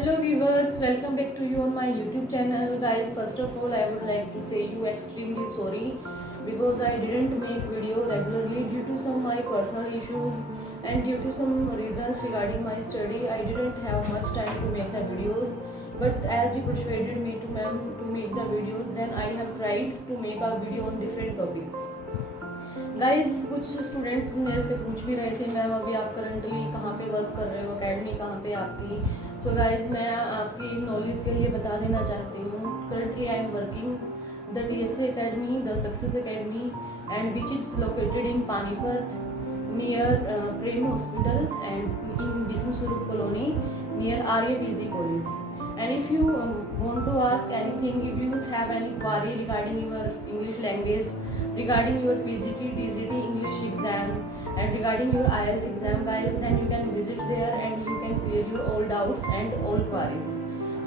Hello viewers, welcome back to you on my YouTube channel. Guys, first of all I would like to say you extremely sorry because I didn't make video regularly due to some my personal issues and due to some reasons regarding my study. I didn't have much time to make the videos, but as you persuaded me to ma'am to make the videos, then I have tried to make a video on different topic. Guys कुछ students मेरे से पूछ भी रहे थे ma'am अभी आप currently कहाँ पे वर्क कर रहे हो, एकेडमी कहाँ पे आपकी। सो गाइज मैं आपकी नॉलेज के लिए बता देना चाहती हूँ, currently I am working the TSA academy, the success academy and which is located in Panipat near Prem hospital and in Vishnu Swaroop colony near RAPG college. And if you want to ask anything, if you have any query regarding your English language, regarding your PGT, DGT English exam and regarding your IELTS exam guys, then you can visit there and you can clear your all doubts and all queries.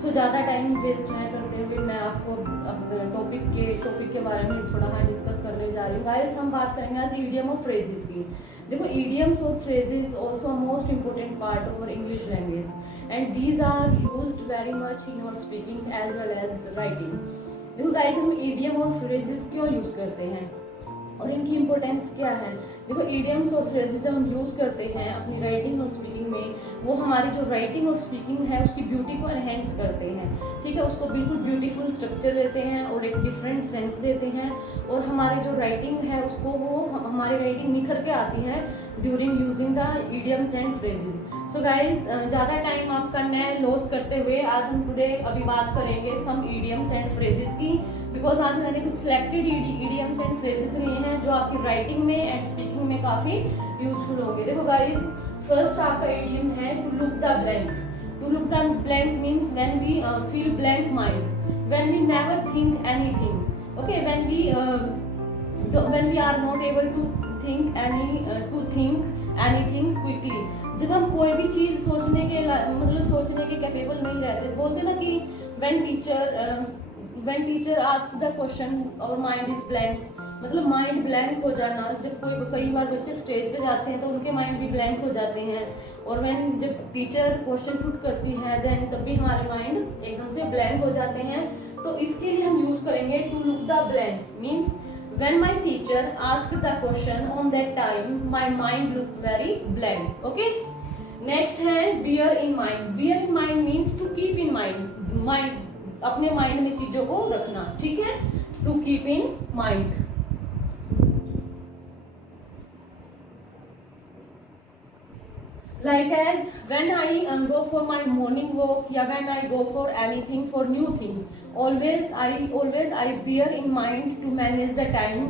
So ज़्यादा time waste न करते हुए मैं आपको topic के बारे में थोड़ा डिस्कस करने जा रही हूँ. गाइस हम बात करेंगे आज ईडियम और फ्रेजेस की. देखो ईडियम्स और phrases also most important part of our English language and these are used very much in our speaking as well as writing. देखो गाइस हम ईडियम और फ्रेजेस क्यों यूज़ करते हैं और इनकी इम्पोर्टेंस क्या है. देखो ईडियम्स और फ्रेजेस हम यूज़ करते हैं अपनी राइटिंग और स्पीकिंग में, वो हमारी जो राइटिंग और स्पीकिंग है उसकी ब्यूटी को एनहेंस करते हैं. ठीक है, उसको बिल्कुल ब्यूटीफुल स्ट्रक्चर देते हैं और एक डिफरेंट सेंस देते हैं और हमारी जो राइटिंग है उसको वो हमारी राइटिंग निखर के आती है during using the idioms and phrases. So guys ज़्यादा टाइम आपका न लॉस करते हुए आज हम टुडे अभी बात करेंगे सम ईडियम्स एंड फ्रेजेस की, बिकॉज आज मैंने कुछ सिलेक्टेड ईडियम्स एंड फ्रेजेस लिए हैं जो आपकी राइटिंग में एंड स्पीकिंग में काफ़ी यूजफुल होंगे. देखो गाइज फर्स्ट आपका ईडियम है to look the blank. To look the blank means when we feel blank mind, when we never think anything. Okay, when we are not able to think anything quickly. जब हम कोई भी चीज़ सोचने के capable नहीं रहते. बोलते ना कि when teacher asks the question our mind is blank, मतलब माइंड ब्लैंक हो जाना. जब कई बार बच्चे स्टेज पे जाते हैं तो उनके माइंड भी ब्लैंक हो जाते हैं और जब टीचर क्वेश्चन पुट करती है देन तब भी हमारे माइंड एकदम से ब्लैंक हो जाते हैं. तो इसके लिए हम यूज करेंगे to look the blank means when my teacher asked the question on that time my mind looked very blank. Okay, next है bear in mind. bear in mind means to keep in mind, अपने mind में चीजों को रखना. ठीक है, to keep in mind. Like as when I go for my morning walk या when I go for anything for new thing, always I bear in mind to manage the time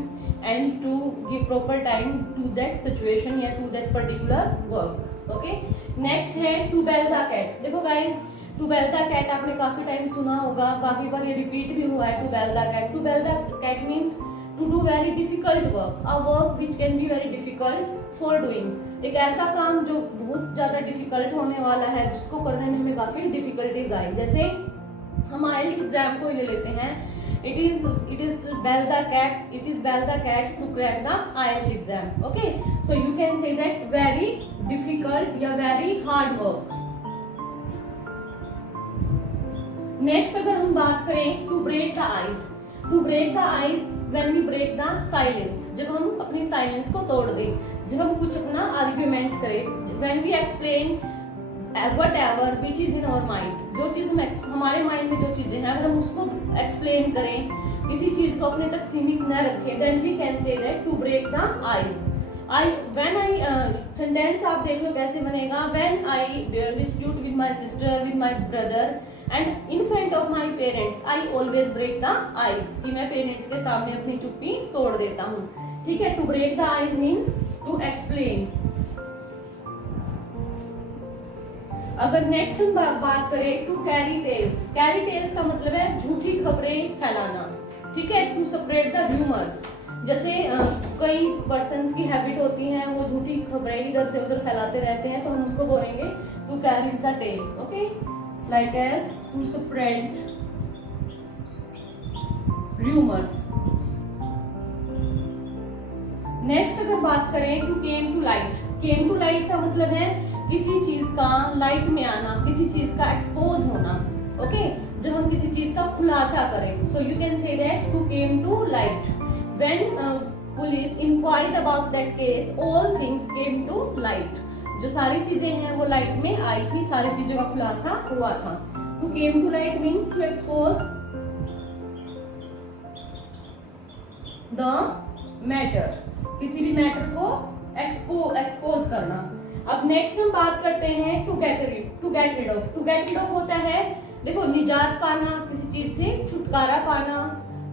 and to give proper time to that situation या to that particular work. Okay, next है to bell the cat. देखो guys to bell the cat आपने काफी time सुना होगा, काफी बार ये repeat भी हुआ है. To bell the cat. To bell the cat means to do very difficult work, a work which can be very difficult for doing. एक ऐसा काम जो बहुत ज्यादा डिफिकल्ट होने वाला है जिसको करने में हमें काफी डिफिकल्टीज आई. जैसे हम IELTS एग्जाम को ले लेते हैं. It is bell the cat to crack the IELTS exam. Okay, so you can say that very difficult या वेरी हार्ड वर्क. नेक्स्ट अगर हम बात करें to break the ice. To break the ice when we break the silence, जब हम अपनी silence को तोड़ दें, जब हम कुछ अपना आर्ग्यूमेंट करें. When we explain whatever which is in our mind, जो चीज हमारे माइंड में जो चीजें हैं अगर हम उसको एक्सप्लेन करें, किसी चीज को अपने तक सीमित न रखें, then we can say that to break the ice. Sentence आप देख लो कैसे बनेगा. When I dispute with my sister, with my brother and in front of my parents I always break the ice, कि मैं पेरेंट्स के सामने अपनी चुप्पी तोड़ देता हूँ. ठीक है, to break the ice means to explain. अगर नेक्स्ट हम बात करें to carry tales. Carry tales का मतलब है झूठी खबरें फैलाना. ठीक है, टू स्प्रेड द र्यूमर्स. जैसे कई पर्सन्स की हैबिट होती है वो झूठी खबरें इधर से उधर फैलाते रहते हैं, तो हम उसको बोलेंगे to carries the tale. Okay, like as to spread rumors. नेक्स्ट अगर बात करें to came to light. Came to light का मतलब है किसी चीज का लाइट में आना, किसी चीज का एक्सपोज होना. ओके, जब हम किसी चीज का खुलासा करें, so you can say that to came to light. When police inquired about that case, all things came to light. जो सारी चीजें हैं वो लाइट में आई थी, सारी चीजों का खुलासा हुआ था। To came to light means to expose the matter, किसी भी मैटर को एक्सपोज करना। अब नेक्स्ट हम बात करते हैं to get rid of. To get rid of होता है, देखो, निजात पाना, किसी चीज से छुटकारा पाना,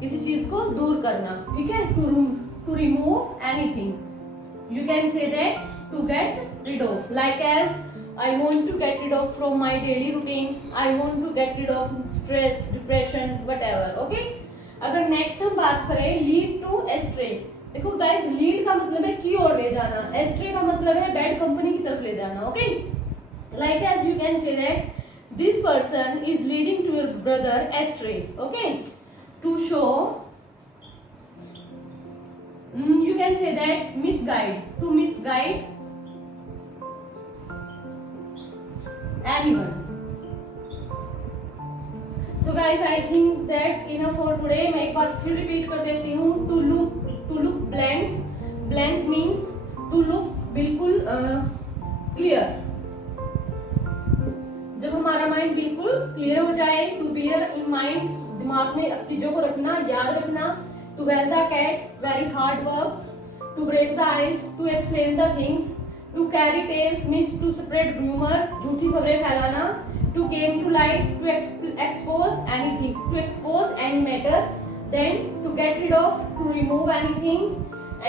किसी चीज को दूर करना, ठीक है। To remove anything, you can say that to get rid of, like as I want to get rid of from my daily routine, I want to get rid of stress, depression, whatever, okay। अगर next हम बात करें lead to astray, देखो guys, lead का मतलब है की ओर ले जाना, एस्ट्रे का मतलब है बैड कंपनी की तरफ ले जाना, okay. Like as you can say that this person is leading to your brother astray, okay. To show, you can say that misguide, to misguide anyone। So guys, I think that's enough for today। मैं एक बार फिर repeat कर देती हूँ। to look blank, blank means to look बिल्कुल clear, जब हमारा mind बिल्कुल क्लियर हो जाए। टू बियर इन माइंड, दिमाग में चीजों को रखना, याद रखना। To bell the cat, very hard work. To break the ice, to explain the things. To carry tales means to spread rumours, झूठी खबरें फैलाना। To came to light, to expose anything, to expose any matter. Then to get rid of, to remove anything,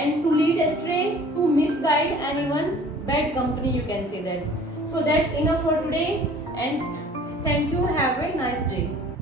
and to lead astray, to misguide anyone, bad company, you can say that। So that's enough for today, and thank you, have a nice day।